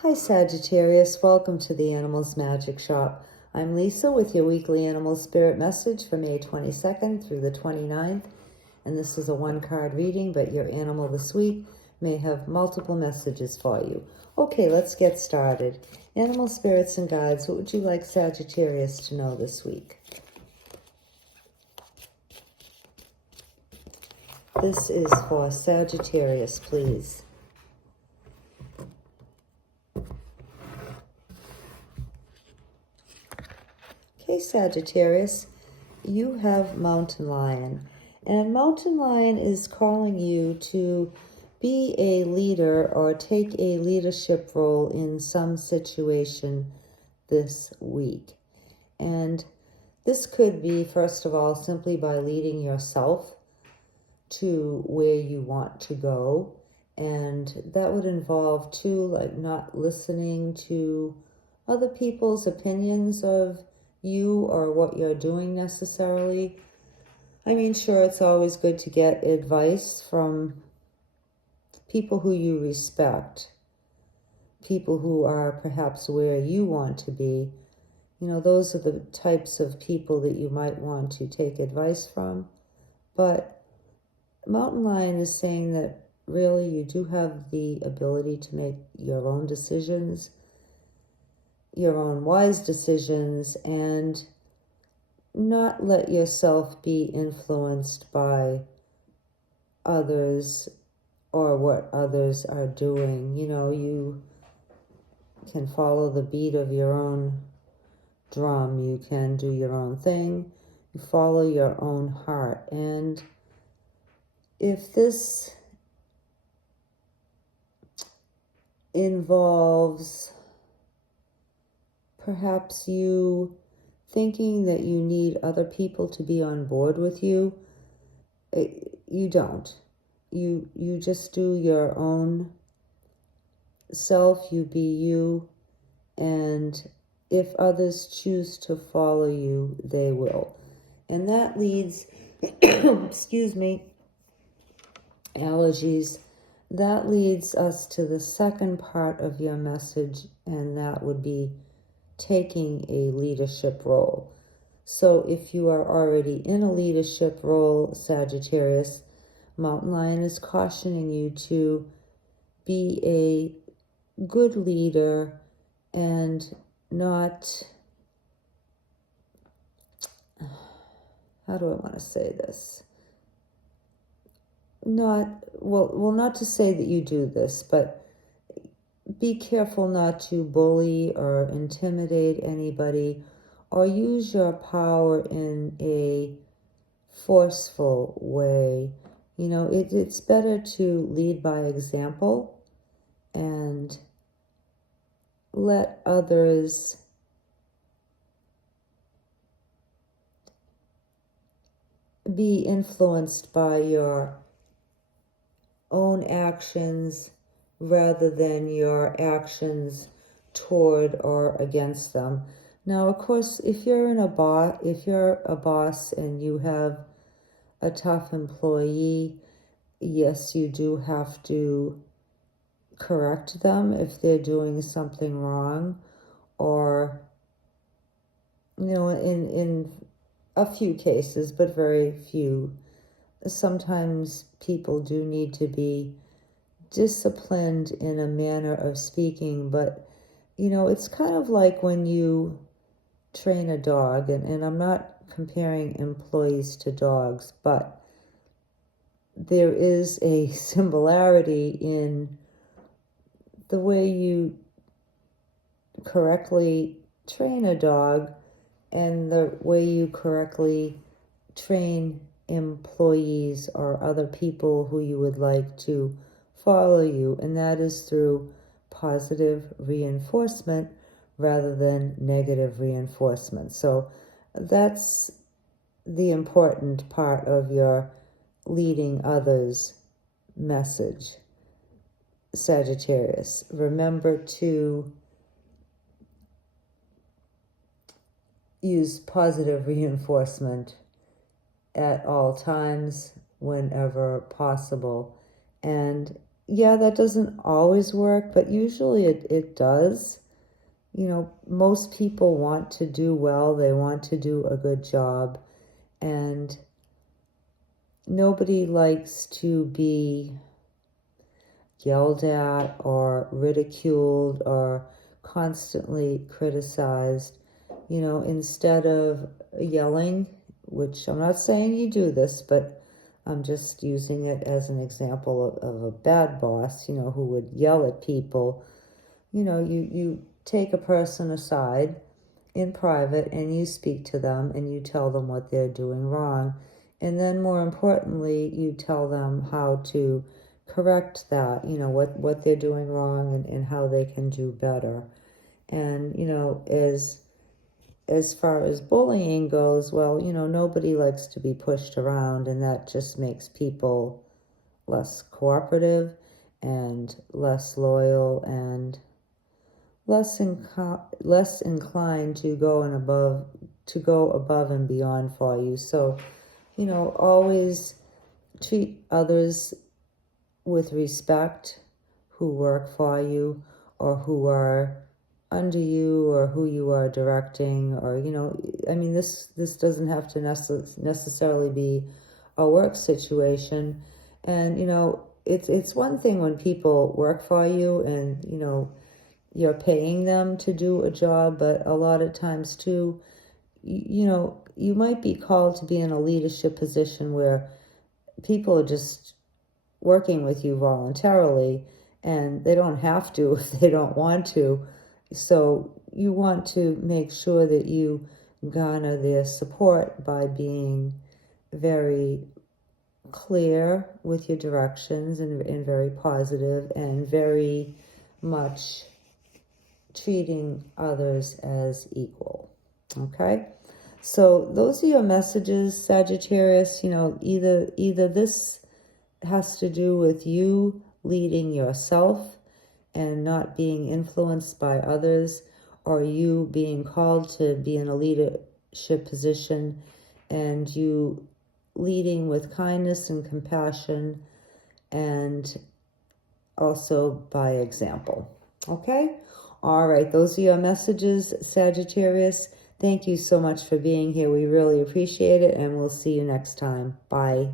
Hi Sagittarius, welcome to the Animals Magic Shop. I'm Lisa with your weekly animal spirit message for May 22nd through the 29th. And this is a one-card reading, but your animal this week may have multiple messages for you. Okay, let's get started. Animal spirits and guides, what would you like Sagittarius to know this week? This is for Sagittarius, please. Okay, Sagittarius, you have Mountain Lion. And Mountain Lion is calling you to be a leader or take a leadership role in some situation this week. And this could be, first of all, simply by leading yourself to where you want to go. And that would involve, too, like not listening to other people's opinions of you or what you're doing necessarily. I mean, sure, it's always good to get advice from people who you respect, people who are perhaps where you want to be. You know, those are the types of people that you might want to take advice from. But Mountain Lion is saying that really you do have the ability to make your own decisions, your own wise decisions, and not let yourself be influenced by others or what others are doing. You know, you can follow the beat of your own drum. You can do your own thing. You follow your own heart. And if this involves perhaps you thinking that you need other people to be on board with you, you don't. You just do your own self, you be you, and if others choose to follow you, they will. And that leads, excuse me, allergies, that leads us to the second part of your message, and that would be taking a leadership role. So if you are already in a leadership role, Sagittarius, Mountain Lion is cautioning you to be a good leader and not, how do I want to say this? Not to say that you do this, but be careful not to bully or intimidate anybody or use your power in a forceful way. You know, it's better to lead by example and let others be influenced by your own actions rather than your actions toward or against them. Now, of course, if you're a boss and you have a tough employee, yes, you do have to correct them if they're doing something wrong, or, you know, in a few cases, but very few, sometimes people do need to be disciplined in a manner of speaking. But, you know, it's kind of like when you train a dog, and I'm not comparing employees to dogs, but there is a similarity in the way you correctly train a dog and the way you correctly train employees or other people who you would like to follow you, and that is through positive reinforcement rather than negative reinforcement. So that's the important part of your leading others message, Sagittarius. Remember to use positive reinforcement at all times, whenever possible. And yeah, that doesn't always work, but usually it does. You know, most people want to do well, they want to do a good job, and nobody likes to be yelled at or ridiculed or constantly criticized. You know, instead of yelling, which I'm not saying you do this, but I'm just using it as an example of a bad boss, you know, who would yell at people. You know, you take a person aside in private and you speak to them and you tell them what they're doing wrong. And then more importantly, you tell them how to correct that, you know, what they're doing wrong and how they can do better. And, you know, as far as bullying goes, well, you know, nobody likes to be pushed around, and that just makes people less cooperative and less loyal and less inclined to go above and beyond for you. So, you know, always treat others with respect who work for you or who are under you or who you are directing, or, you know, I mean, this doesn't have to necessarily be a work situation. And, you know, it's one thing when people work for you and, you know, you're paying them to do a job, but a lot of times too, you know, you might be called to be in a leadership position where people are just working with you voluntarily and they don't have to if they don't want to. So you want to make sure that you garner their support by being very clear with your directions and very positive and very much treating others as equal. Okay? So those are your messages, Sagittarius. You know, either this has to do with you leading yourself and not being influenced by others, or you being called to be in a leadership position and you leading with kindness and compassion and also by example. Okay? All right, those are your messages, Sagittarius. Thank you so much for being here. We really appreciate it, and we'll see you next time. Bye.